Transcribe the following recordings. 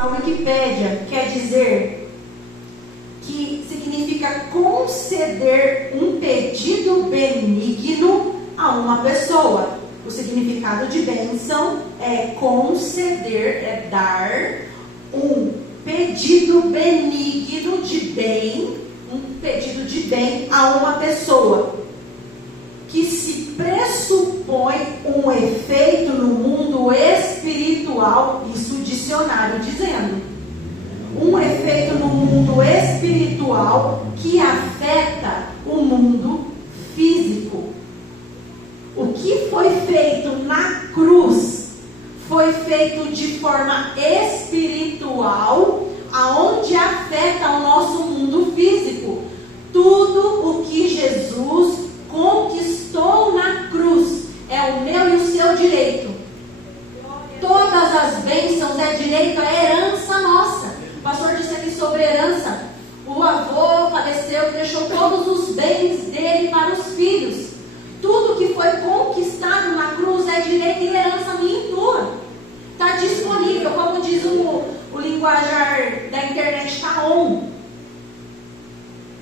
Na Wikipédia quer dizer que significa conceder um pedido benigno a uma pessoa. O significado de bênção é conceder, é dar um pedido benigno de bem, um pedido de bem a uma pessoa, que se pressupõe um efeito no mundo espiritual, isso o dicionário dizendo, um efeito no mundo espiritual que afeta o mundo físico. O que foi feito na cruz foi feito de forma espiritual, aonde afeta o nosso mundo físico. Tudo o que Jesus conquistou na cruz é o meu e o seu direito. Todas as bênçãos é direito, é herança nossa. O pastor disse aqui sobre herança. O avô faleceu e deixou todos os bens dele para os filhos. Tudo que foi conquistado na cruz é direito e herança minha e tua. Está disponível, como diz o linguajar da internet, está on.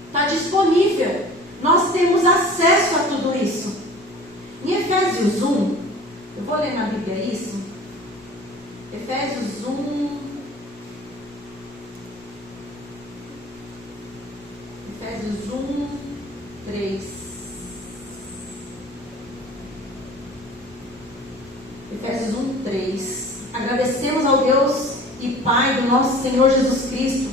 Está disponível. Nós temos acesso a tudo isso. Em Efésios 1, eu vou ler na Bíblia isso. Efésios 1. Efésios 1, 3. Efésios 1, 3. Agradecemos ao Deus e Pai do nosso Senhor Jesus Cristo,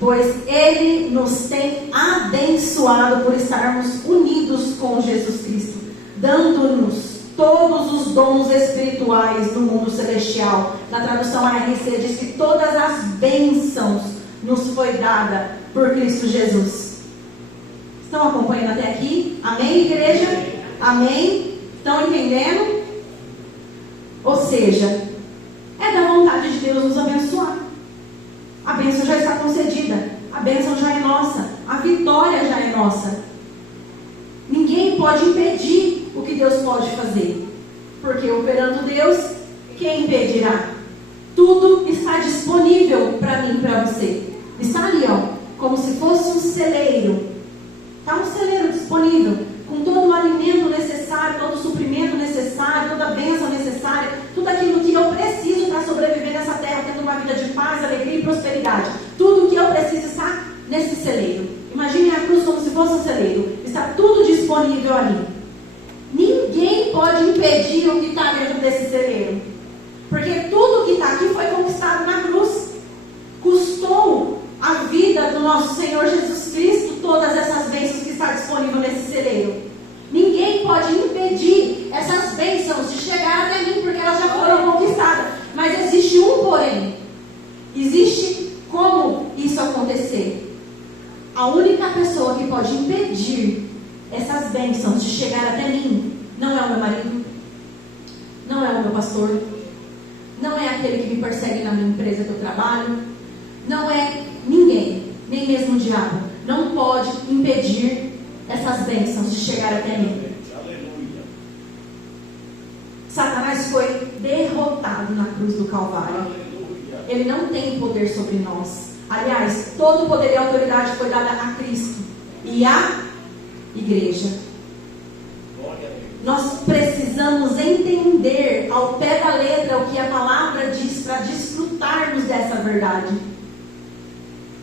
pois Ele nos tem abençoado por estarmos unidos com Jesus Cristo, dando-nos todos os dons espirituais do mundo celestial. Na tradução ARC diz que todas as bênçãos nos foi dada por Cristo Jesus. Estão acompanhando até aqui? Amém, igreja? Amém? Estão entendendo? Ou seja, é da vontade de Deus nos abençoar. A bênção já está concedida. A bênção já é nossa. A vitória já é nossa. Ninguém pode impedir o que Deus pode fazer. Porque operando Deus, quem impedirá? Tudo está disponível para mim e para você. Está ali, ó, como se fosse um celeiro. Está um celeiro disponível, com todo o alimento necessário, todo o suprimento necessário, toda a bênção necessária, tudo aquilo que eu preciso para sobreviver nessa terra, tendo uma vida de paz, alegria e prosperidade. Tudo que eu preciso está nesse celeiro. Imagine a cruz como se fosse um celeiro. Está tudo disponível ali. Ninguém pode impedir o que está dentro desse celeiro. Porque tudo que está aqui foi conquistado na cruz. Custou a vida do nosso Senhor Jesus Cristo todas essas bênçãos que está disponível nesse celeiro. Ninguém pode impedir essas bênçãos de chegar até mim, porque elas já foram conquistadas. Mas existe um porém. Existe como isso acontecer. A única pessoa que pode impedir essas bênçãos de chegar até mim não é o meu marido, não é o meu pastor, não é aquele que me persegue na minha empresa que eu trabalho, não é ninguém, nem mesmo o diabo. Não pode impedir essas bênçãos de chegar até mim. Satanás foi derrotado na cruz do Calvário. Ele não tem poder sobre nós. Aliás, todo o poder e autoridade foi dada a Cristo e à igreja. Nós precisamos entender ao pé da letra o que a palavra diz para desfrutarmos dessa verdade.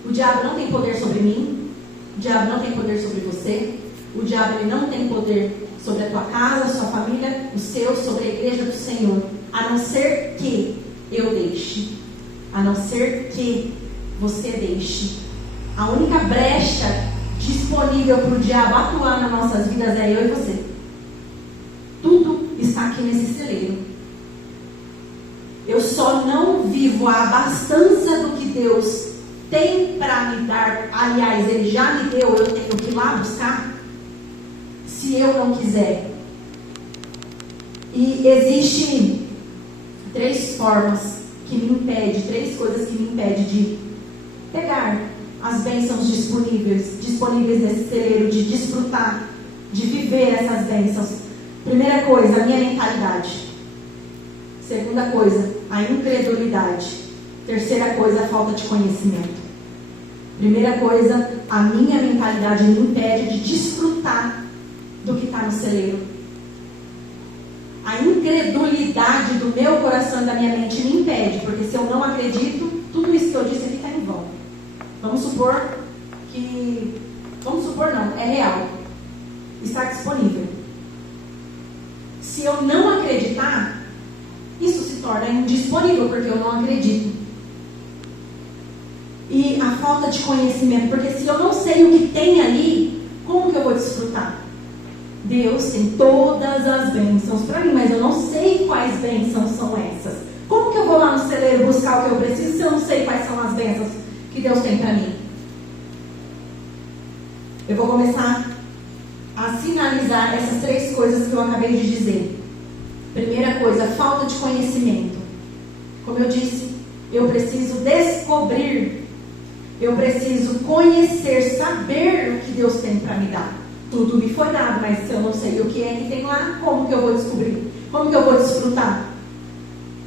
O diabo não tem poder sobre mim. O diabo não tem poder sobre você. O diabo ele não tem poder sobre a tua casa, sua família, o seu, sobre a igreja do Senhor. A não ser que eu deixe. A não ser que você deixe. A única brecha disponível para o diabo atuar nas nossas vidas é eu e você. Tudo está aqui nesse celeiro. Eu só não vivo a abastança do que Deus tem para me dar. Aliás, Ele já me deu, eu tenho que ir lá buscar. Se eu não quiser. E existem 3 formas que me impedem, 3 coisas que me impedem de pegar as bênçãos disponíveis nesse celeiro, de desfrutar, de viver essas bênçãos. Primeira coisa, a minha mentalidade. Segunda coisa, a incredulidade. Terceira coisa, a falta de conhecimento. Primeira coisa, a minha mentalidade me impede de desfrutar do que está no celeiro. A incredulidade do meu coração e da minha mente me impede, porque se eu não acredito, tudo isso que eu disse aqui está em vão. Vamos supor não, é real. Está disponível. Se eu não acreditar, isso se torna indisponível, porque eu não acredito. E a falta de conhecimento, porque se eu não sei o que tem ali, como que eu vou desfrutar? Deus tem todas as bênçãos para mim, mas eu não sei quais bênçãos são essas. Como que eu vou lá no celeiro buscar o que eu preciso se eu não sei quais são as bênçãos que Deus tem para mim? Eu vou começar a sinalizar essas três coisas que eu acabei de dizer. Primeira coisa, falta de conhecimento. Como eu disse, eu preciso descobrir, eu preciso conhecer, saber o que Deus tem para me dar. Tudo me foi dado, mas se eu não sei o que é que tem lá, como que eu vou descobrir? Como que eu vou desfrutar?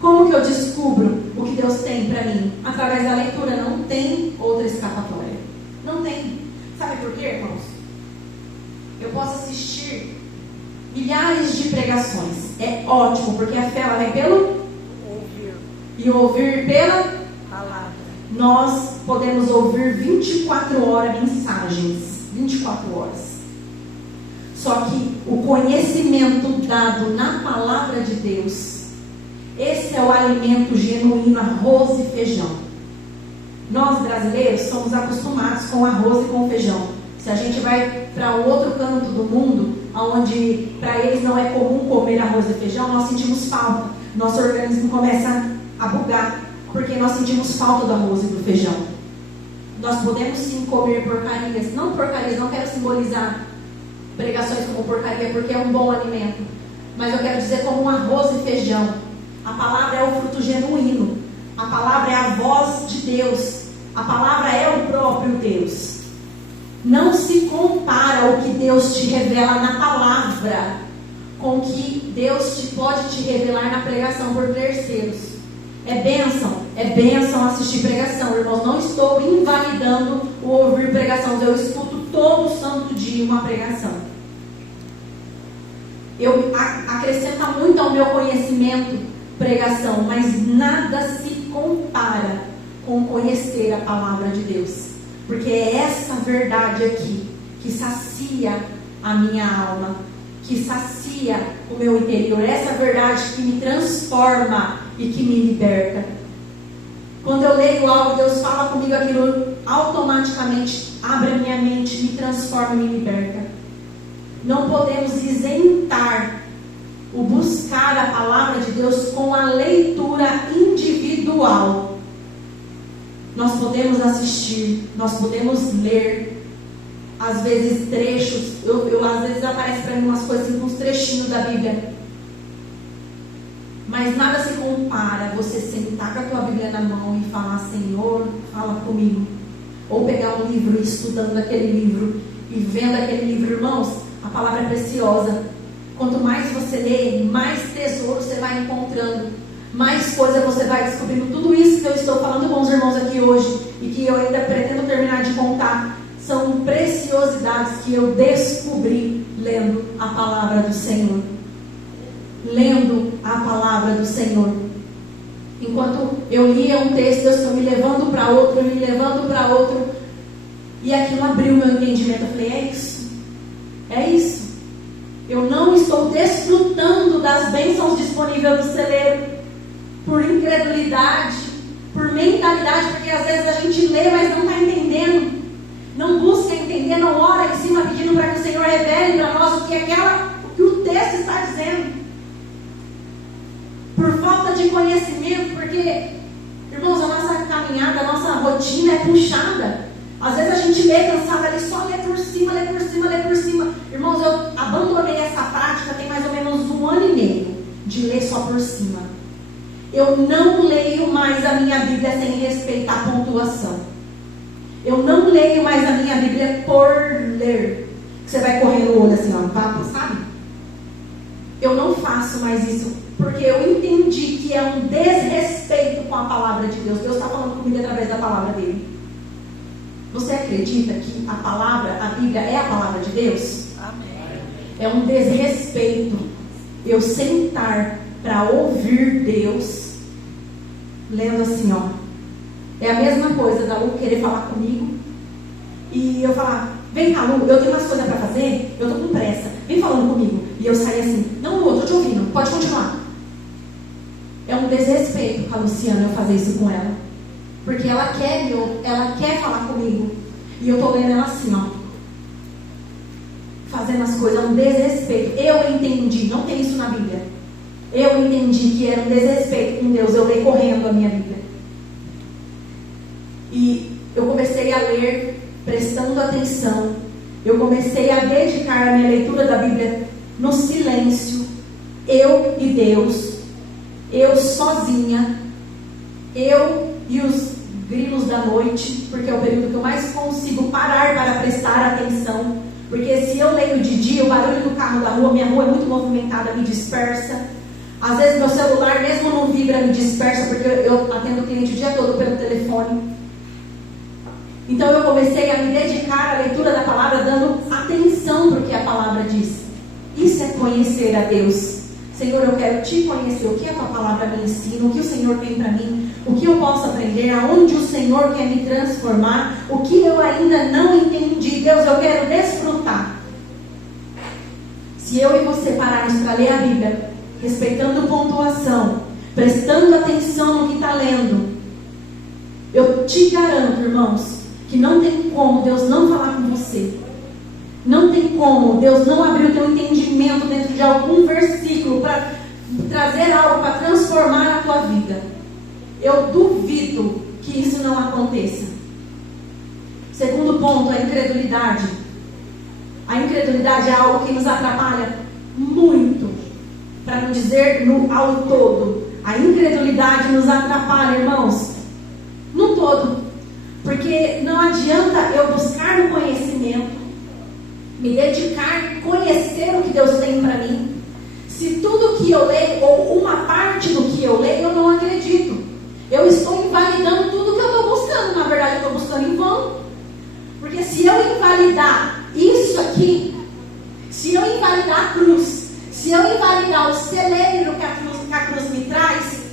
Como que eu descubro o que Deus tem para mim? Através da leitura. Não tem outra escapatória. Não tem. Sabe por quê, irmãos? Eu posso assistir milhares de pregações. É ótimo, porque a fé ela vem pelo ouvir. E ouvir pela palavra. Nós podemos ouvir 24 horas mensagens. 24 horas. Só que o conhecimento dado na palavra de Deus, esse é o alimento genuíno, arroz e feijão. Nós brasileiros somos acostumados com arroz e com feijão. Se a gente vai para outro canto do mundo, onde para eles não é comum comer arroz e feijão, nós sentimos falta. Nosso organismo começa a bugar, porque nós sentimos falta do arroz e do feijão. Nós podemos sim comer porcarias, não quero simbolizar pregações como porcaria, porque é um bom alimento, mas eu quero dizer como um arroz e feijão. A palavra é o fruto genuíno, a palavra é a voz de Deus, a palavra é o próprio Deus. Não se compara o que Deus te revela na palavra com o que Deus pode te revelar na pregação por terceiros. É bênção assistir pregação, irmãos. Não estou invalidando o ouvir pregação. Eu escuto todo santo dia uma pregação. Eu acrescenta muito ao meu conhecimento pregação, mas nada se compara com conhecer a palavra de Deus. Porque é essa verdade aqui que sacia a minha alma, que sacia o meu interior, essa verdade que me transforma e que me liberta. Quando eu leio algo, Deus fala comigo, aquilo automaticamente abre a minha mente, me transforma e me liberta. Não podemos isentar o buscar a palavra de Deus com a leitura individual. Nós podemos assistir, nós podemos ler, às vezes trechos, às vezes aparece para mim umas coisas assim, uns trechinhos da Bíblia. Mas nada se compara a você sentar com a tua Bíblia na mão e falar: Senhor, fala comigo. Ou pegar um livro e estudando aquele livro e vendo aquele livro. Irmãos, a palavra é preciosa. Quanto mais você lê, mais tesouro você vai encontrando, mais coisa você vai descobrindo. Tudo isso que eu estou falando com os irmãos aqui hoje e que eu ainda pretendo terminar de contar, são preciosidades que eu descobri lendo a palavra do Senhor. Lendo a palavra do Senhor. Enquanto eu lia um texto, Deus foi me levando para outro, me levando para outro, e aquilo abriu meu entendimento. Eu falei: é isso. Eu não estou desfrutando das bênçãos disponíveis do celeiro por incredulidade, por mentalidade, porque às vezes a gente lê, mas não está entendendo, não busca entender, não ora em cima pedindo para que o Senhor revele para nós o que o texto está dizendo. Por falta de conhecimento, porque, irmãos, a nossa caminhada, a nossa rotina é puxada. Às vezes a gente lê cansada ali, só lê por cima, lê por cima, lê por cima. Irmãos, eu abandonei essa prática tem mais ou menos 1 ano e meio de ler só por cima. Eu não leio mais a minha Bíblia sem respeitar a pontuação. Eu não leio mais a minha Bíblia por ler. Você vai correr no olho assim, ó, papo, sabe? Eu não faço mais isso. Porque eu entendi que é um desrespeito com a palavra de Deus. Deus está falando comigo através da palavra dele. Você acredita que a palavra, a Bíblia é a palavra de Deus? Amém. É um desrespeito eu sentar para ouvir Deus lendo assim, ó. É a mesma coisa da Lu querer falar comigo e eu falar: vem cá, Lu, eu tenho umas coisas para fazer, eu tô com pressa, vem falando comigo. E eu sair assim: não, Lu, eu tô te ouvindo, pode continuar. É um desrespeito com a Luciana eu fazer isso com ela, porque ela quer falar comigo e eu tô lendo ela assim, ó, fazendo as coisas. É um desrespeito. Eu entendi, não tem isso na Bíblia. Eu entendi que era um desrespeito com Deus eu ler correndo a minha Bíblia. E eu comecei a ler prestando atenção. Eu comecei a dedicar a minha leitura da Bíblia no silêncio. Eu e Deus. Eu sozinha. Eu e os grilos da noite, porque é o período que eu mais consigo parar para prestar atenção. Porque se eu leio de dia, o barulho do carro da rua, minha rua é muito movimentada, me dispersa. Às vezes meu celular, mesmo não vibra, me dispersa, porque eu atendo o cliente o dia todo pelo telefone. Então eu comecei a me dedicar à leitura da palavra, dando atenção para o que a palavra diz. Isso é conhecer a Deus. Senhor, eu quero te conhecer, o que a tua palavra me ensina, o que o Senhor tem para mim, o que eu posso aprender, aonde o Senhor quer me transformar, o que eu ainda não entendi. Deus, eu quero desfrutar. Se eu e você pararmos para ler a Bíblia, respeitando pontuação, prestando atenção no que está lendo, eu te garanto, irmãos, que não tem como Deus não falar com você. Não tem como Deus não abrir o teu entendimento dentro de algum versículo para trazer algo, para transformar a tua vida. Eu duvido que isso não aconteça. Segundo ponto, a incredulidade. A incredulidade é algo que nos atrapalha muito, para não dizer ao todo. A incredulidade nos atrapalha, irmãos, no todo. Porque não adianta eu buscar o conhecimento, me dedicar, conhecer o que Deus tem para mim, se tudo que eu leio, ou uma parte do que eu leio, eu não acredito. Eu estou invalidando tudo que eu estou buscando. Na verdade, eu estou buscando em vão. Porque se eu invalidar isso aqui, se eu invalidar a cruz, se eu invalidar o celeiro que a cruz me traz,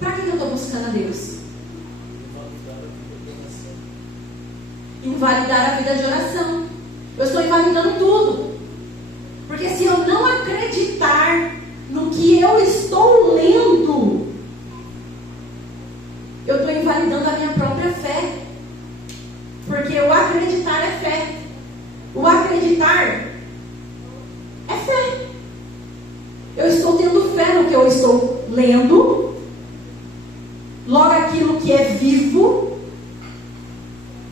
para que eu estou buscando a Deus? Invalidar a vida de oração. Eu estou invalidando tudo. Porque se eu não acreditar no que eu estou lendo, eu estou invalidando a minha própria fé. Porque o acreditar é fé. O acreditar é fé. Eu estou tendo fé no que eu estou lendo. Logo, aquilo que é vivo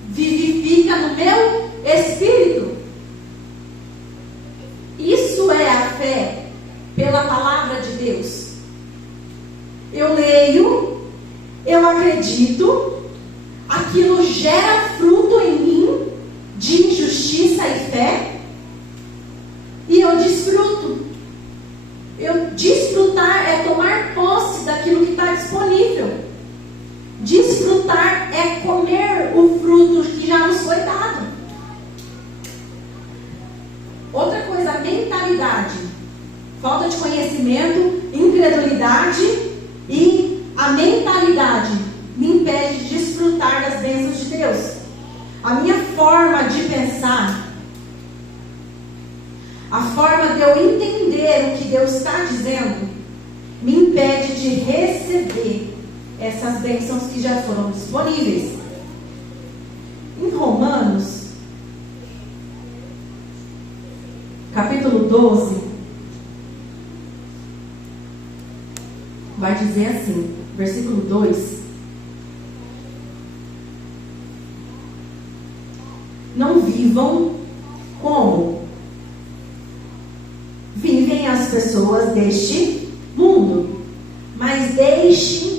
vivifica no meu espírito. Isso é a fé pela palavra de Deus. Eu leio, eu acredito, aquilo gera fruto em mim de justiça e fé, e eu desfruto. Eu desfrutar é tomar posse daquilo que está disponível. Desfrutar é comer o fruto que já nos foi dado. Outra coisa, mentalidade. Falta de conhecimento, incredulidade e a mentalidade me impede de desfrutar das bênçãos de Deus. A minha forma de pensar, a forma de eu entender o que Deus está dizendo, me impede de receber essas bênçãos que já foram disponíveis. Em Romanos, capítulo 12, vai dizer assim, versículo 2: não vivam como vivem as pessoas deste mundo, mas deixem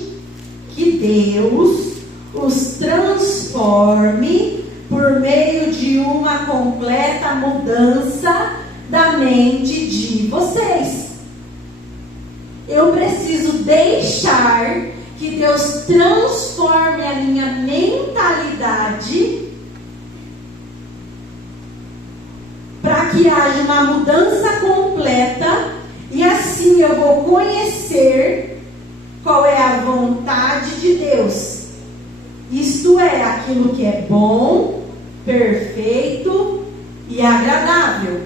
que Deus os transforme por meio de uma completa mudança da mente de vocês. Eu preciso deixar que Deus transforme a minha mentalidade para que haja uma mudança completa, e assim eu vou conhecer qual é a vontade de Deus. Isto é, aquilo que é bom, perfeito e agradável.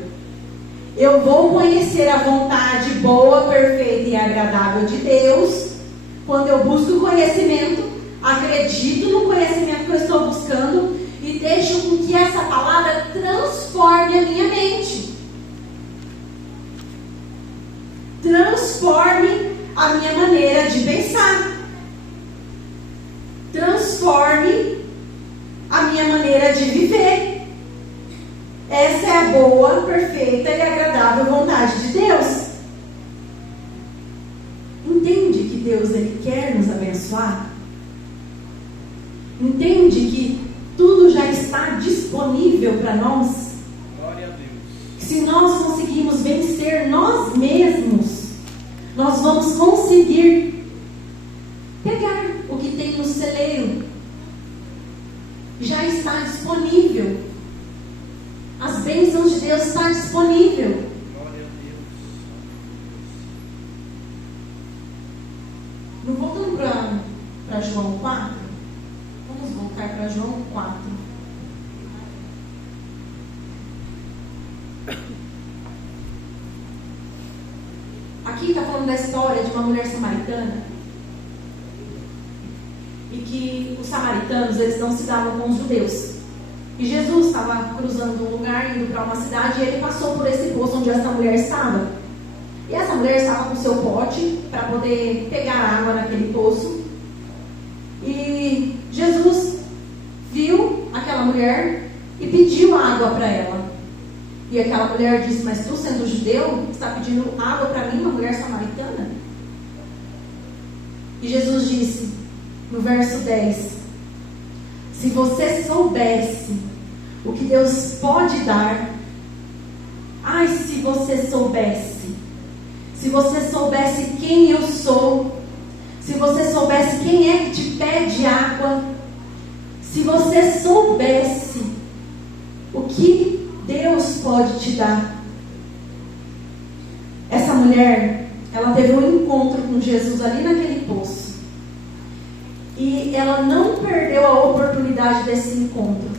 Eu vou conhecer a vontade boa, perfeita e agradável de Deus quando eu busco conhecimento, acredito no conhecimento que eu estou buscando e deixo com que essa palavra transforme a minha mente. Transforme a minha maneira de pensar. Transforme a minha maneira de viver. Essa é a boa, perfeita e agradável vontade de Deus. Entende que Deus, Ele quer nos abençoar? Entende que tudo já está disponível para nós? Glória a Deus. Se nós conseguirmos vencer nós mesmos, nós vamos conseguir pegar o que tem no celeiro. Já está disponível. As bênçãos de Deus estão disponíveis. Glória a Deus. Não voltando para João 4? Vamos voltar para João 4. Aqui está falando da história de uma mulher samaritana. E que os samaritanos, eles não se davam com os judeus. E Jesus estava cruzando um lugar, indo para uma cidade, e ele passou por esse poço onde essa mulher estava. E essa mulher estava com seu pote para poder pegar água naquele poço. E Jesus viu aquela mulher e pediu água para ela. E aquela mulher disse: mas tu, sendo judeu, está pedindo água para mim, uma mulher samaritana? E Jesus disse, no verso 10: se você soubesse o que Deus pode dar, ai, se você soubesse quem eu sou, se você soubesse quem é que te pede água, se você soubesse o que Deus pode te dar. Essa mulher, ela teve um encontro com Jesus ali naquele poço. E ela não perdeu a oportunidade desse encontro.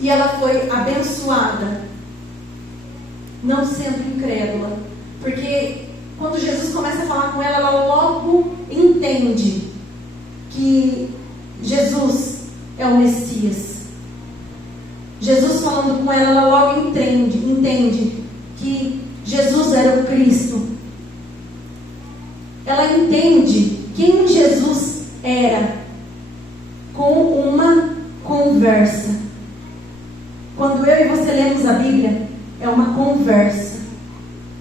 E ela foi abençoada, não sendo incrédula. Porque quando Jesus começa a falar com ela, ela logo entende que Jesus é o Messias. Jesus falando com ela, ela logo entende que Jesus era o Cristo. Ela entende quem Jesus era com uma conversa. Quando eu e você lemos a Bíblia, é uma conversa.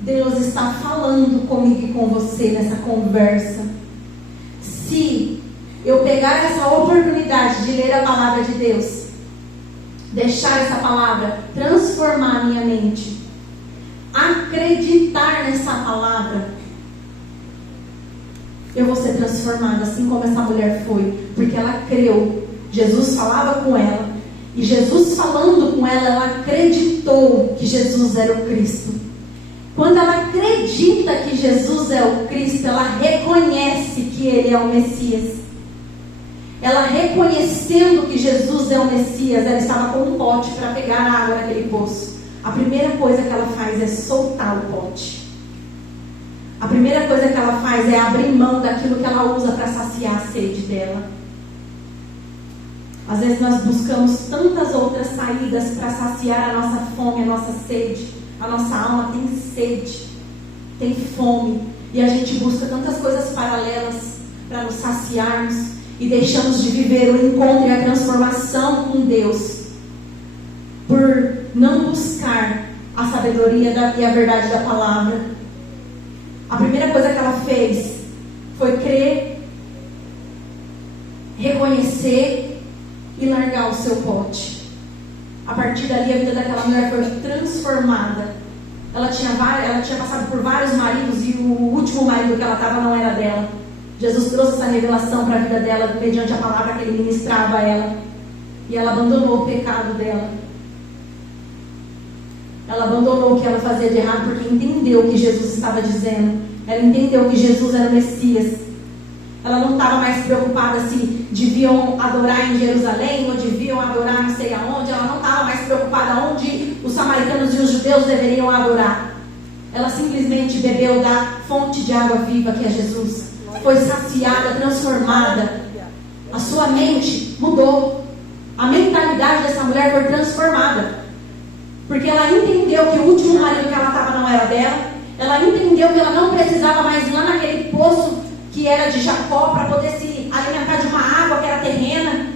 Deus está falando comigo e com você nessa conversa. Se eu pegar essa oportunidade de ler a palavra de Deus, deixar essa palavra transformar a minha mente, acreditar nessa palavra, eu vou ser transformada, assim como essa mulher foi, porque ela creu. Jesus falava com ela, e Jesus falando com ela, ela acreditou que Jesus era o Cristo. Quando ela acredita que Jesus é o Cristo, ela reconhece que Ele é o Messias. Ela reconhecendo que Jesus é o Messias, ela estava com um pote para pegar água naquele poço. A primeira coisa que ela faz é soltar o pote. A primeira coisa que ela faz é abrir mão daquilo que ela usa para saciar a sede dela. Às vezes nós buscamos tantas outras saídas para saciar a nossa fome, a nossa sede. A nossa alma tem sede, tem fome. E a gente busca tantas coisas paralelas para nos saciarmos. E deixamos de viver o encontro e a transformação com Deus. Por não buscar a sabedoria e a verdade da palavra. A primeira coisa que ela fez foi crer, reconhecer e largar o seu pote. A partir dali a vida daquela mulher foi transformada. ela tinha passado por vários maridos e o último marido que ela estava não era dela. Jesus trouxe essa revelação para a vida dela mediante a palavra que ele ministrava a ela. E ela abandonou o pecado dela. Ela abandonou o que ela fazia de errado porque entendeu o que Jesus estava dizendo. Ela entendeu que Jesus era o Messias. Ela não estava mais preocupada se deviam adorar em Jerusalém ou deviam adorar não sei aonde. Ela não estava mais preocupada onde os samaritanos e os judeus deveriam adorar. Ela simplesmente bebeu da fonte de água viva que é Jesus. Foi saciada, transformada. A sua mente mudou. A mentalidade dessa mulher foi transformada. Porque ela entendeu que o último marido que ela estava não era dela. Ela entendeu que ela não precisava mais ir lá naquele poço que era de Jacó para poder se alimentar de uma água que era terrena,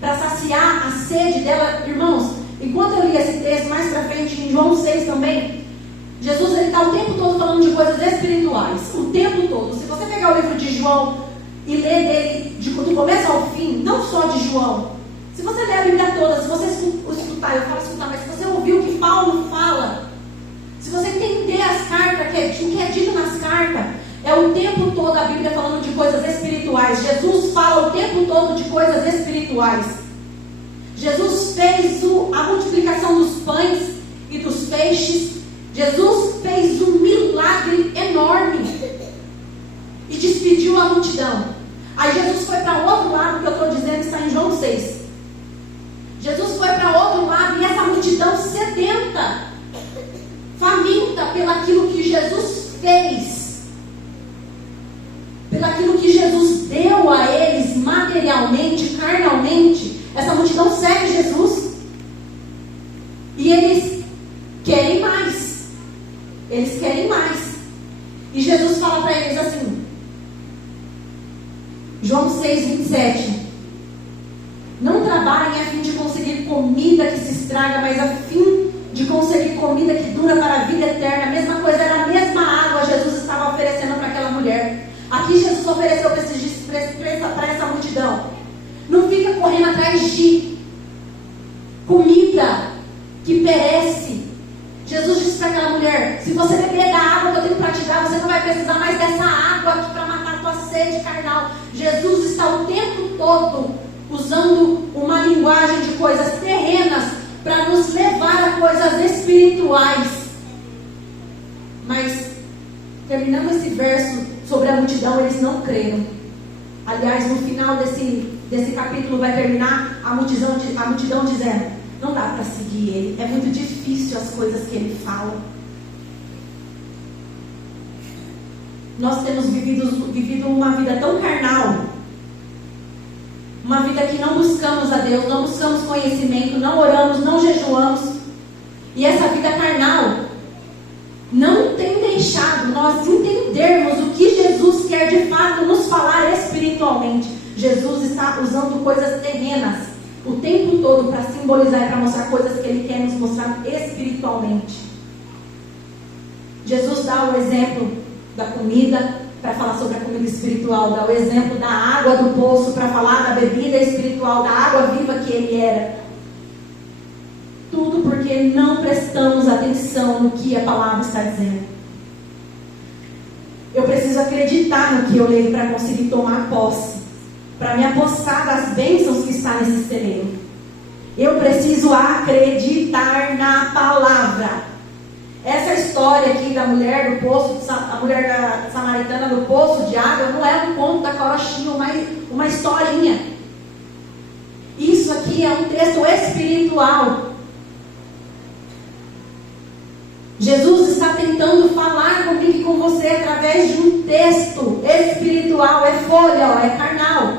para saciar a sede dela. Irmãos, enquanto eu li esse texto, mais para frente, em João 6 também, Jesus está o tempo todo falando de coisas espirituais. O tempo todo. Se você pegar o livro de João e ler dele do começo ao fim, não só de João, se você ler a Bíblia toda, se você escutar, eu falo escutar, mas se você ouvir o que Paulo fala, se você entender as cartas, o que é dito nas cartas, é o tempo todo a Bíblia falando de coisas espirituais. Jesus fala o tempo todo de coisas espirituais. Jesus fez a multiplicação dos pães e dos peixes. Jesus fez um milagre enorme e despediu a multidão. Aí Jesus foi para o outro lado, que eu estou dizendo está em João 6. Jesus foi para outro lado e essa multidão sedenta, faminta pelaquilo que Jesus fez, pelaquilo que Jesus deu a eles materialmente, carnalmente. Essa multidão segue Jesus e eles querem mais. Eles querem mais. E Jesus fala para eles assim, João 6, 27: não trabalhem a fim de conseguir comida que se estraga, mas a fim de conseguir comida que dura para a vida eterna. A mesma coisa, era a mesma água Jesus estava oferecendo para aquela mulher. Aqui Jesus ofereceu para essa multidão. Não fica correndo atrás de comida que perece. Jesus disse para aquela mulher: se você beber da água que eu tenho para te dar, você não vai precisar mais dessa água aqui para matar a tua sede carnal. Jesus está o tempo todo usando uma linguagem de coisas terrenas para nos levar a coisas espirituais. Mas, terminando esse verso sobre a multidão, eles não creram. Aliás, no final desse capítulo vai terminar a multidão dizendo: não dá para seguir ele, é muito difícil as coisas que ele fala. Nós temos vivido uma vida tão carnal, uma vida que não buscamos a Deus, não buscamos conhecimento, não oramos, não jejuamos. E essa vida carnal não tem deixado nós entendermos o que Jesus quer de fato nos falar espiritualmente. Jesus está usando coisas terrenas o tempo todo para simbolizar e para mostrar coisas que Ele quer nos mostrar espiritualmente. Jesus dá o exemplo da comida para falar sobre a comida espiritual, dá o exemplo da água do poço para falar da bebida espiritual, da água viva que Ele era. Tudo porque não prestamos atenção no que a palavra está dizendo. Eu preciso acreditar no que eu leio para conseguir tomar posse, para me apossar das bênçãos que está nesse celeiro. Eu preciso acreditar na palavra. Essa história aqui da mulher do poço, a mulher da samaritana do poço de água, não é um conto da carochinha, uma historinha. Isso aqui é um texto espiritual. Jesus está tentando falar comigo e com você através de um texto espiritual. É folha, é carnal,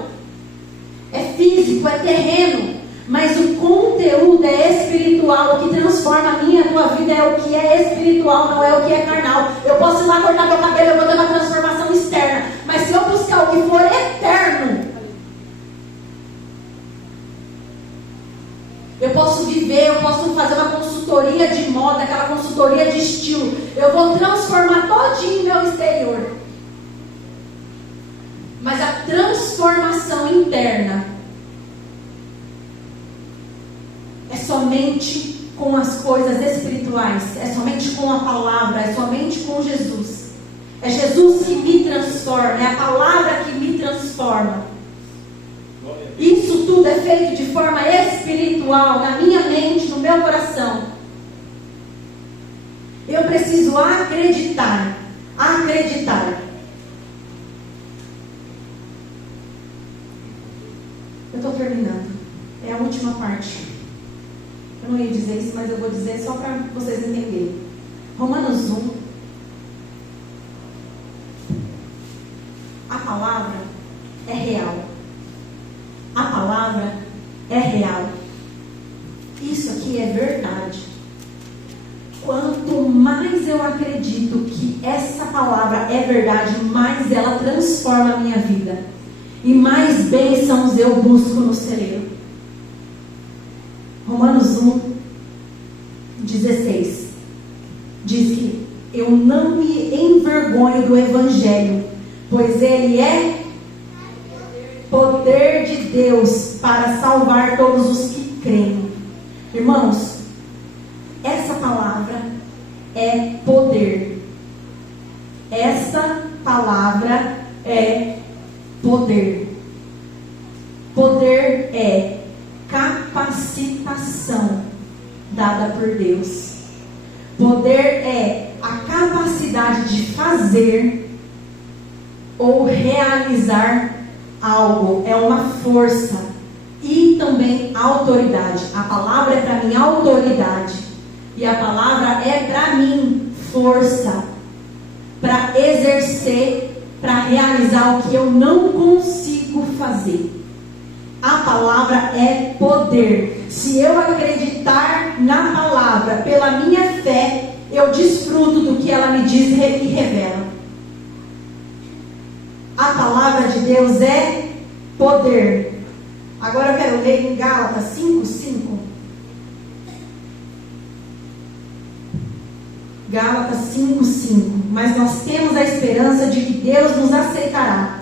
é físico, é terreno, mas o conteúdo é espiritual. O que transforma a minha e a tua vida é o que é espiritual, não é o que é carnal. Eu posso ir lá cortar meu cabelo, eu vou ter uma transformação externa, mas se eu buscar o que for eterno, eu posso viver, eu posso fazer uma consultoria de moda, aquela consultoria de estilo. Eu vou transformar todinho o meu exterior. Mas a transformação interna é somente com com as coisas espirituais, é somente com a palavra, é somente com Jesus. É Jesus que me transforma, é a palavra que me transforma. Isso tudo é feito de forma espiritual, na minha mente, no meu coração. Eu preciso acreditar. Eu estou terminando. É a última parte. Eu não ia dizer isso, mas eu vou dizer só para vocês entenderem. Romanos 1. A palavra é real. A palavra é real. Isso aqui é verdade. Quanto mais eu acredito que essa palavra é verdade, mais ela transforma a minha vida. E mais bênçãos eu busco no celeiro. Romanos 1, 16 diz que eu não me envergonho do Evangelho, pois ele é poder de Deus para salvar todos os que creem. Irmãos, essa palavra é poder. Essa palavra é poder. Poder é capacitação dada por Deus. Poder é a capacidade de fazer ou realizar algo. É uma força e também autoridade. A palavra é para mim autoridade e a palavra é para mim força para exercer, para realizar o que eu não consigo fazer. A palavra é poder. Se eu acreditar na palavra pela minha fé, eu desfruto do que ela me diz e revela. A palavra de Deus é poder. Agora eu quero ler em Gálatas 5:5. Gálatas 5:5. Mas nós temos a esperança de que Deus nos aceitará.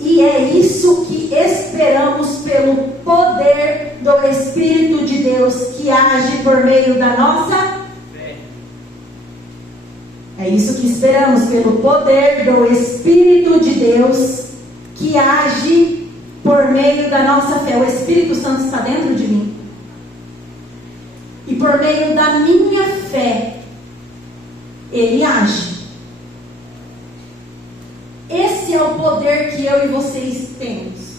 E é isso que esperamos pelo poder do Espírito de Deus que age por meio da nossa fé. É isso que esperamos pelo poder do Espírito de Deus que age por meio da nossa fé. O Espírito Santo está dentro de mim. E por meio da minha fé, Ele age. Esse é o poder que eu e vocês temos.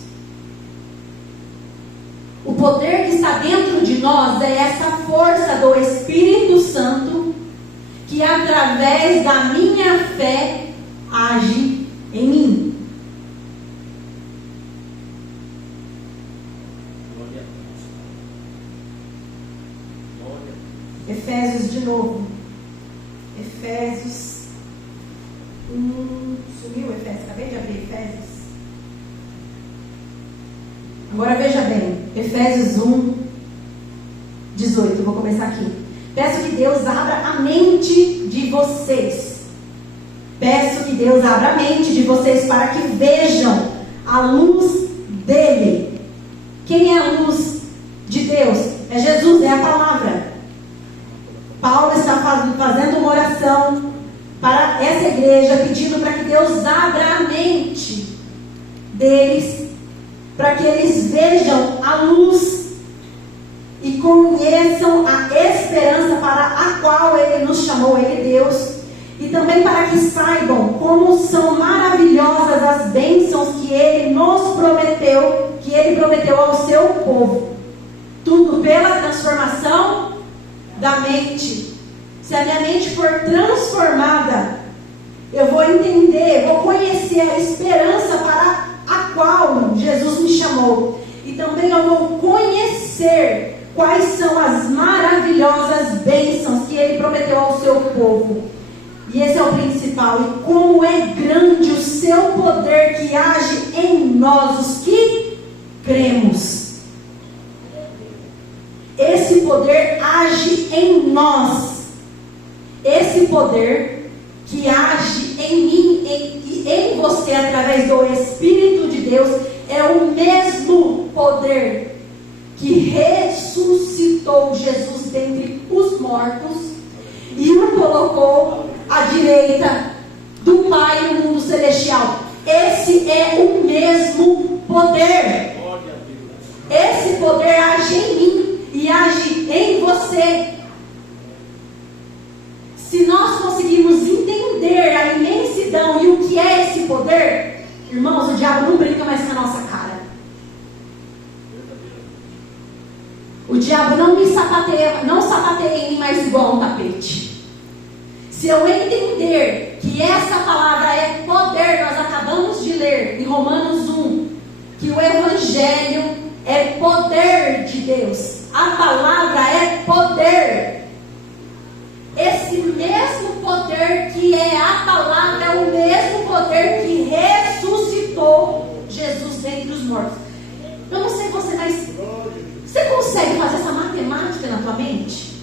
O poder que está dentro de nós é essa força do Espírito Santo que através da minha fé age em mim. Efésios de novo. Efésios. Sumiu Efésios. Acabei de abrir Efésios. Agora veja bem. Efésios 1, 18. Vou começar aqui. Peço que Deus abra a mente de vocês. Peço que Deus abra a mente de vocês para que vejam a luz dele. Quem é a luz de Deus? É Jesus, é a palavra. Paulo está fazendo uma oração para essa igreja, pedindo para que Deus abra a mente deles, para que eles vejam a luz e conheçam a esperança para a qual Ele nos chamou, Ele Deus, e também para que saibam como são maravilhosas as bênçãos que Ele nos prometeu, que Ele prometeu ao seu povo. Tudo pela transformação da mente. Se a minha mente for transformada, eu vou entender, vou conhecer a esperança para a qual Jesus me chamou. E também eu vou conhecer quais são as maravilhosas bênçãos que Ele prometeu ao seu povo. E esse é o principal. E como é grande o seu poder que age em nós, os que cremos. Esse poder age em nós. Esse poder que age em mim e em você através do Espírito de Deus é o mesmo poder que ressuscitou Jesus dentre os mortos e o colocou à direita do Pai no mundo celestial. Esse é o mesmo poder. Esse poder age em mim e age em você. Se nós conseguirmos entender a imensidão e o que é esse poder, irmãos, o diabo não brinca mais com a nossa cara. O diabo não sapateia em mim mais igual um tapete. Se eu entender que essa palavra é poder, nós acabamos de ler em Romanos 1, que o Evangelho é poder de Deus. A palavra é poder. Esse mesmo poder que é a palavra é o mesmo poder que ressuscitou Jesus dentre os mortos. Eu não sei você, mas você consegue fazer essa matemática na tua mente?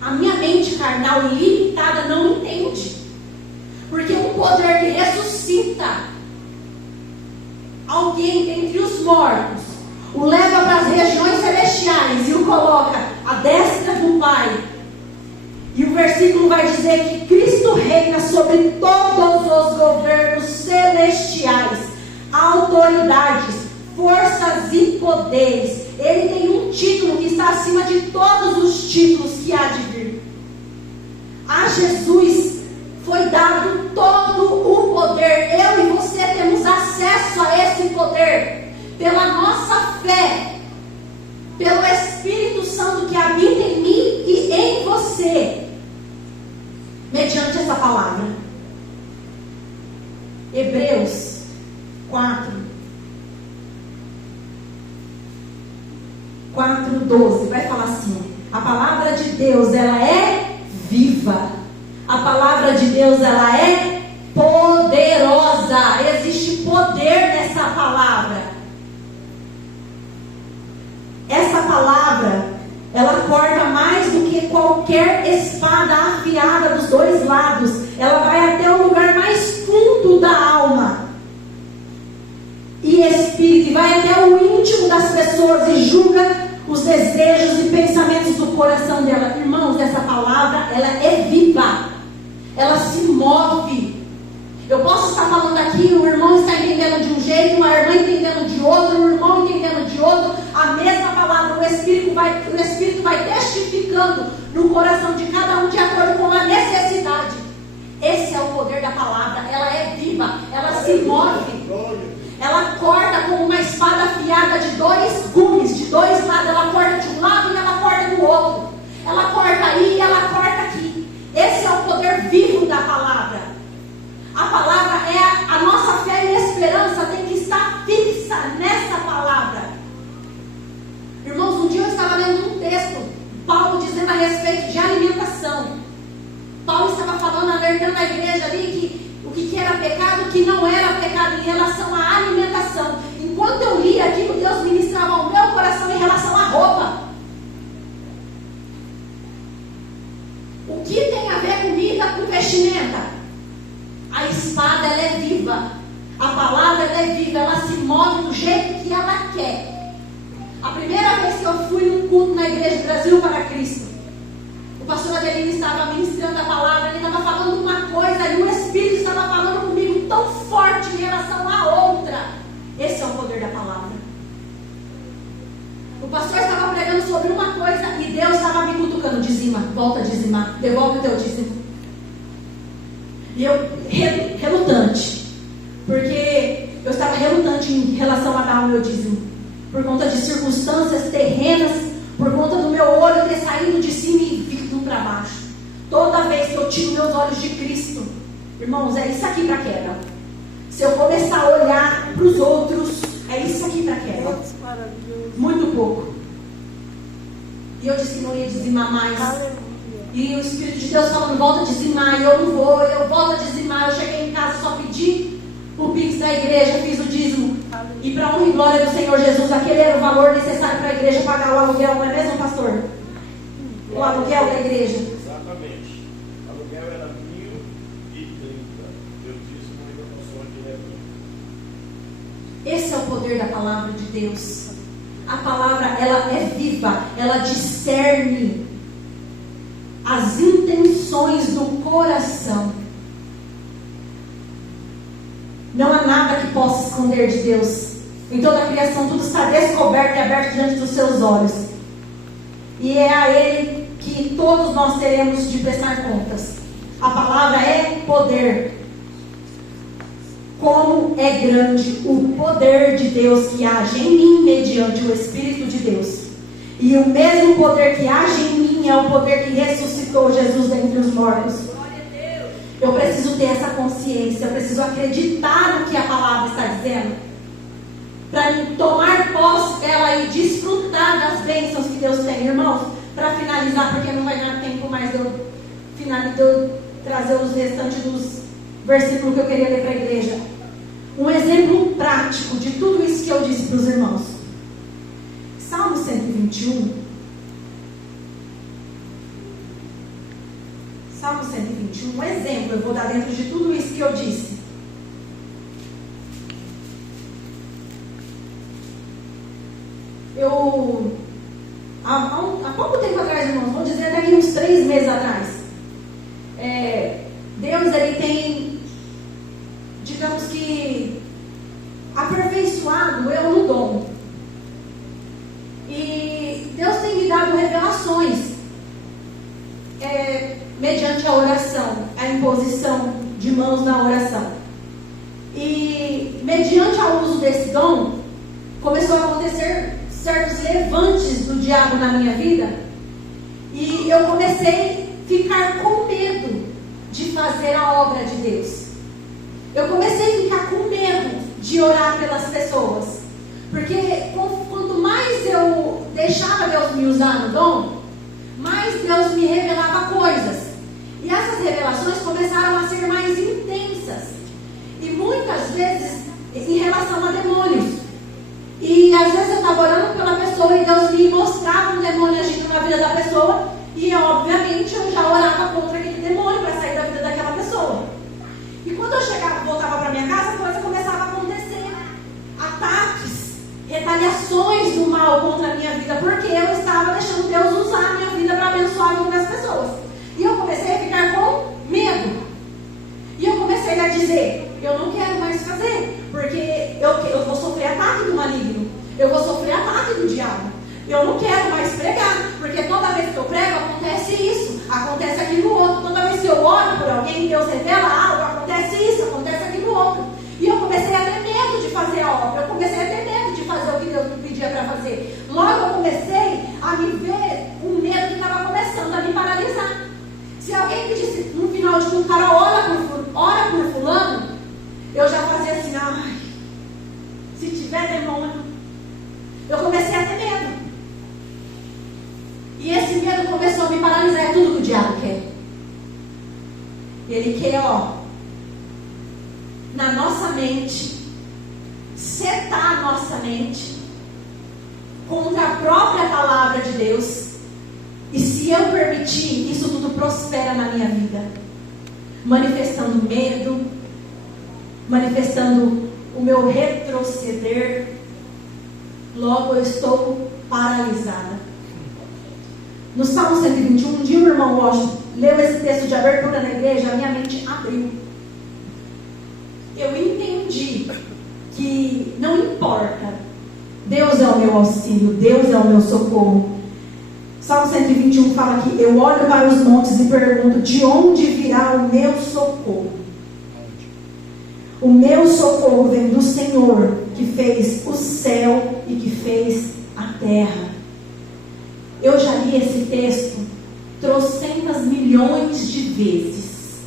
A minha mente carnal e limitada não entende. Porque um poder que ressuscita alguém dentre os mortos, o leva para as regiões celestiais e o coloca à destra do Pai. E o versículo vai dizer que Cristo reina sobre todos os governos celestiais, autoridades, forças e poderes. Ele tem um título que está acima de todos os títulos que há de vir. A Jesus foi dado todo o poder. Eu e você temos acesso a esse poder pela nossa fé, pelo Espírito Santo que habita em mim e em você, mediante essa palavra. Hebreus 4:12 vai falar assim: a palavra de Deus, ela é viva. A palavra de Deus, ela é poderosa. Existe poder nessa palavra. Essa palavra, ela corta mais do que qualquer espada afiada dos dois lados. Ela vai até o lugar mais fundo da alma e espírito, e vai até o íntimo das pessoas e julga os desejos e pensamentos do coração dela. Irmãos, essa palavra, ela é viva. Ela se move. Eu posso estar falando aqui, o irmão está entendendo de um jeito, uma irmã entendendo de outro, o irmão entendendo de outro. A mesma palavra, o Espírito vai testificando no coração de cada um de acordo com a necessidade. Esse é o poder da palavra. Ela é viva, ela se move. Ela corta como uma espada afiada de dois gumes, de dois lados. Ela corta de um lado e ela corta do outro. Ela corta aí e ela corta aqui. Esse é o poder vivo da palavra. A palavra é a nossa fé e esperança tem que estar fixa nessa palavra. Irmãos, um dia eu estava lendo um texto, Paulo dizendo a respeito de alimentação. Paulo estava falando, alertando a igreja ali o que era pecado, o que não era pecado em relação à alimentação. Enquanto eu lia aquilo, Deus ministrava ao meu coração em relação à roupa. O que tem a ver comida com vestimenta? A espada, ela é viva. A palavra, ela é viva. Ela se move do jeito que ela quer. A primeira vez que eu fui num culto na igreja Brasil para Cristo, o pastor Adelino estava ministrando a palavra. Ele estava falando uma coisa e o Espírito estava falando comigo tão forte em relação à outra. Esse é o poder da palavra. O pastor estava pregando sobre uma coisa e Deus estava me cutucando: dizima, volta a dizimar, devolve o teu dízimo. E eu relutante, porque eu estava relutante em relação a dar o meu dízimo, por conta de circunstâncias terrenas, por conta do meu olho ter saído de cima e vindo para baixo. Toda vez que eu tiro meus olhos de Cristo, irmãos, é isso aqui para quebra. Se eu começar a olhar para os outros, é isso aqui para quebra. Muito pouco. E eu disse que não ia dizimar mais. E o Espírito de Deus falando: volta a dizimar. E eu não vou, eu volto a dizimar. Eu cheguei em casa, só pedi o Pix da igreja, fiz o dízimo. E para honra e glória do Senhor Jesus, aquele era o valor necessário para a igreja pagar o aluguel, não é mesmo, pastor? O aluguel da igreja. Exatamente. O aluguel era 1.030. Eu dízimo e eu sou de Esse é o poder da palavra de Deus. A palavra, ela é viva, ela discerne as intenções do coração. Não há nada que possa esconder de Deus. Em toda a criação tudo está descoberto e aberto diante dos seus olhos. E é a Ele que todos nós teremos de prestar contas. A palavra é poder. Como é grande o poder de Deus que age em mim mediante o Espírito de Deus. E o mesmo poder que age em mim é o poder que ressuscitou Jesus dentre os mortos. Eu preciso ter essa consciência, eu preciso acreditar no que a palavra está dizendo, para tomar posse dela e desfrutar das bênçãos que Deus tem. Irmãos, para finalizar, porque não vai dar tempo mais de eu trazer os restantes dos versículos que eu queria ler para a igreja. Um exemplo prático de tudo isso que eu disse para os irmãos. Salmo 121. Salmo 121, um exemplo, eu vou dar dentro de tudo isso que eu disse. Há pouco tempo atrás, irmãos, vou dizer daqui uns 3 meses atrás, Deus, Ele tem, digamos que, aperfeiçoado eu no dom. E Deus tem me dado revelações, mediante a oração, a imposição de mãos na oração. E mediante o uso desse dom, começou a acontecer certos levantes do diabo na minha vida. E eu comecei a ficar com medo de fazer a obra de Deus. Eu comecei a ficar com medo de orar pelas pessoas. Porque quanto mais eu deixava Deus me usar no dom, mais Deus me revelava coisas. E essas revelações começaram a ser mais intensas. E muitas vezes em relação a demônios. E às vezes eu estava orando pela pessoa e Deus me mostrava um demônio agindo na vida da pessoa. E obviamente eu já orava contra aquele demônio para sair da vida daquela pessoa. E quando eu voltava para minha casa, a coisa começava a acontecer. Ataques, retaliações do mal contra a minha vida, porque eu estava deixando Deus usar a minha vida para abençoar a vida das pessoas. E eu comecei a ficar com medo. E eu comecei a dizer, eu não quero mais fazer, porque eu vou sofrer ataque do maligno, eu vou sofrer ataque do diabo. Eu não quero mais pregar, porque toda vez que eu prego acontece isso, acontece aquilo outro. Toda vez que eu oro por alguém, Deus revela algo, acontece isso, acontece aquilo outro. E eu comecei a ter medo de fazer a obra, eu comecei a ter medo de fazer o que Deus me pedia para fazer. Logo eu comecei a me ver um medo que estava começando a me paralisar. Se alguém me disse no final de um cara, ora por fulano, eu já fazia assim, ai, se tiver demônio. Eu comecei a ter medo. E esse medo começou a me paralisar. É tudo que o diabo quer. Ele quer, na nossa mente, setar a nossa mente contra a própria palavra de Deus. E se eu permitir, isso tudo prospera na minha vida, manifestando medo, manifestando o meu retroceder. Logo eu estou paralisada. No Salmo 121, um dia o irmão Washington leu esse texto de abertura na igreja, a minha mente abriu. Eu entendi que não importa, Deus é o meu auxílio, Deus é o meu socorro. Salmo 121 fala que eu olho para os montes e pergunto, de onde virá o meu socorro? O meu socorro vem do Senhor, que fez o céu e que fez a terra. Eu já li esse texto trocentas milhões de vezes.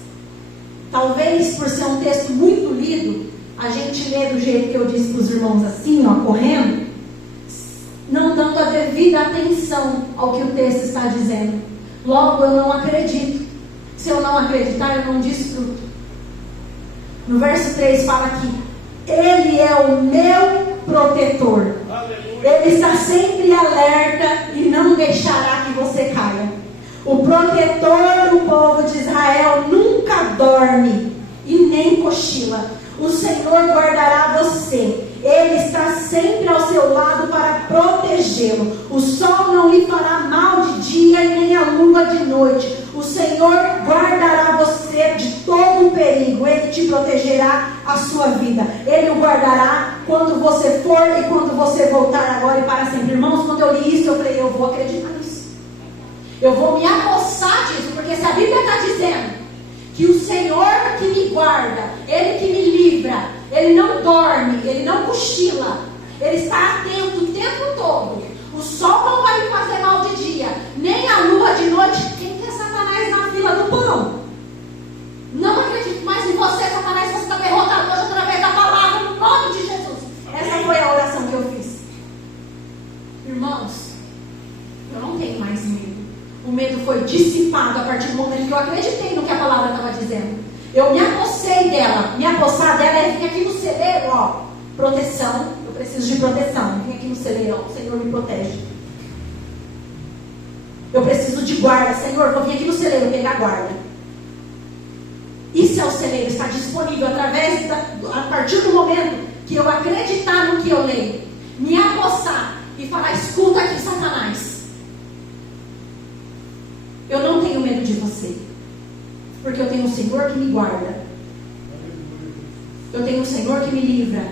Talvez por ser um texto muito lido, a gente lê do jeito que eu disse para os irmãos assim, correndo, não dando a devida atenção ao que o texto está dizendo. Logo eu não acredito. Se eu não acreditar, eu não desfruto. No verso 3 fala que Ele é o meu protetor. Ele está sempre alerta e não deixará que você caia. O protetor do povo de Israel nunca dorme e nem cochila. O Senhor guardará você. Ele está sempre ao seu lado para protegê-lo. O sol não lhe fará mal de dia e nem a lua de noite. Senhor guardará você de todo o perigo. Ele te protegerá a sua vida. Ele o guardará quando você for e quando você voltar agora e para sempre. Irmãos, quando eu li isso, eu falei, eu vou acreditar nisso. Eu vou me apossar disso, porque se a Bíblia está dizendo que o Senhor que me guarda, Ele que me livra, Ele não dorme, Ele não cochila, Ele está atento o tempo todo. O sol não vai me fazer mal de dia, nem a lua de noite. Quem quer Satanás na fila do pão? Não acredito mais em você, Satanás. Você está derrotado hoje através da palavra, no nome de Jesus. Essa foi a oração que eu fiz. Irmãos, eu não tenho mais medo. O medo foi dissipado a partir do momento que eu acreditei no que a palavra estava dizendo. Eu me apossei dela. Me apossar dela é vir aqui no celeiro, ó, proteção. Eu preciso de proteção. Vim aqui no celeiro, ó, o Senhor me protege. Eu preciso de guarda. Senhor, vou vir aqui no celeiro pegar guarda. Isso é o celeiro, está disponível a partir do momento que eu acreditar no que eu leio, me apossar e falar, escuta aqui, Satanás. Eu não tenho medo de você, porque eu tenho um Senhor que me guarda. Eu tenho um Senhor que me livra.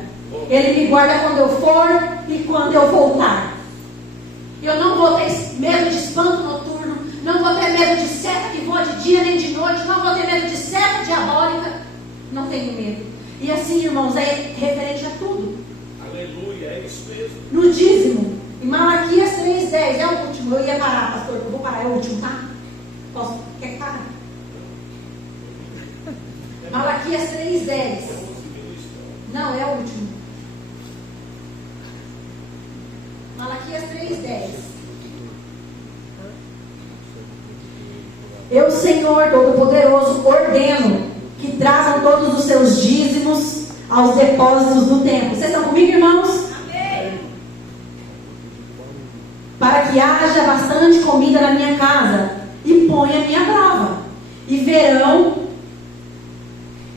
Ele me guarda quando eu for e quando eu voltar. Eu não vou ter medo de espanto noturno, não vou ter medo de seta que voa de dia nem de noite, não vou ter medo de seta diabólica. Não tenho medo. E assim, irmãos, é referente a tudo. Aleluia, é isso mesmo. No dízimo, em Malaquias 3:10, é o último. Eu ia parar, pastor, eu vou parar, é o último, tá? Posso? Quer que parar? Malaquias 3:10. Não, é o último. Malaquias 3:10. Eu, Senhor Todo-Poderoso, ordeno que tragam todos os seus dízimos aos depósitos do templo. Vocês estão comigo, irmãos? Amém. Para que haja bastante comida na minha casa e ponha a minha prova. E verão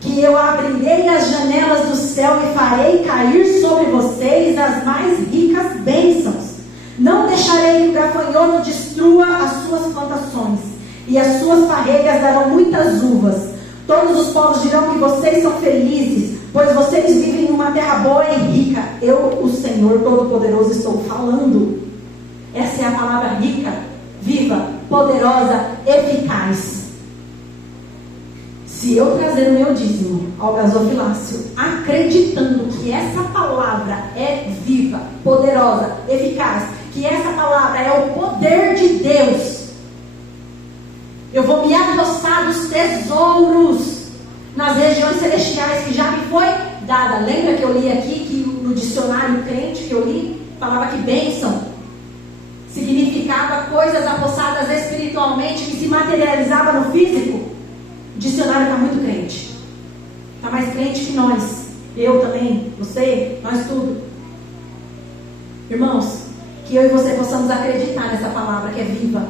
que eu abrirei as janelas do céu e farei cair sobre vocês as mais ricas bênçãos. Não deixarei que o gafanhoto destrua as suas plantações, e as suas parreiras darão muitas uvas. Todos os povos dirão que vocês são felizes, pois vocês vivem em uma terra boa e rica. Eu, o Senhor Todo-Poderoso, estou falando. Essa é a palavra rica, viva, poderosa, eficaz. Se eu trazer o meu dízimo ao gasofilácio, acreditando que essa palavra é viva, poderosa, eficaz, que essa palavra é o poder de Deus, eu vou me apossar dos tesouros nas regiões celestiais que já me foi dada. Lembra que eu li aqui, que no dicionário crente que eu li, falava que bênção significava coisas apossadas espiritualmente que se materializava no físico? O dicionário está muito crente. Está mais crente que nós. Eu também, você, nós tudo. Irmãos, que eu e você possamos acreditar nessa palavra que é viva.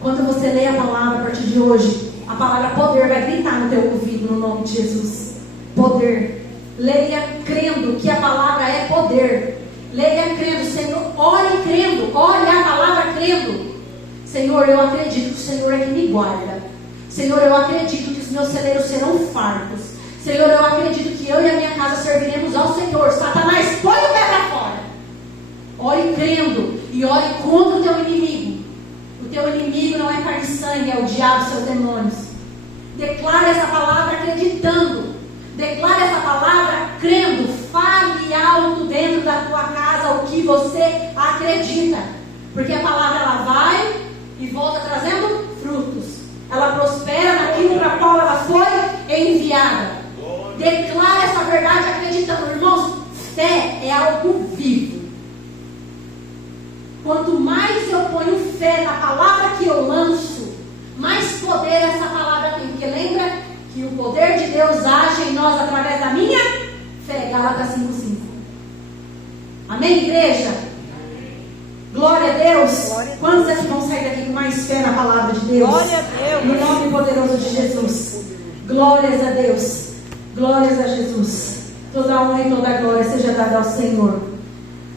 Quando você lê a palavra a partir de hoje, a palavra poder vai gritar no teu ouvido no nome de Jesus. Poder. Leia crendo que a palavra é poder. Leia crendo, Senhor. Ore crendo. Ore a palavra crendo. Senhor, eu acredito que o Senhor é que me guarda. Senhor, eu acredito que os meus celeiros serão fartos. Senhor, eu acredito que eu e a minha casa serviremos ao Senhor. Satanás, põe o pé para fora. Ore crendo e ore contra o teu inimigo. O teu inimigo não é carne e sangue, é o diabo e seus demônios. Declare essa palavra acreditando. Declare essa palavra crendo. Fale alto dentro da tua casa o que você acredita. Porque a palavra ela vai e volta trazendo frutos. Ela prospera naquilo para qual ela foi enviada. Declare essa verdade acreditando. Irmãos, fé é algo vivo. Quanto mais eu ponho fé na palavra que eu lanço, mais poder essa palavra tem. Porque lembra que o poder de Deus age em nós através da minha fé. Gálatas 5:5. Amém, igreja? Glória a Deus. Glória a Deus. Quantos aqui vão sair daqui com mais fé na palavra de Deus? Glória a Deus. No nome poderoso de Jesus. Glórias a Deus. Glórias a Jesus. Toda honra e toda glória seja dada ao Senhor.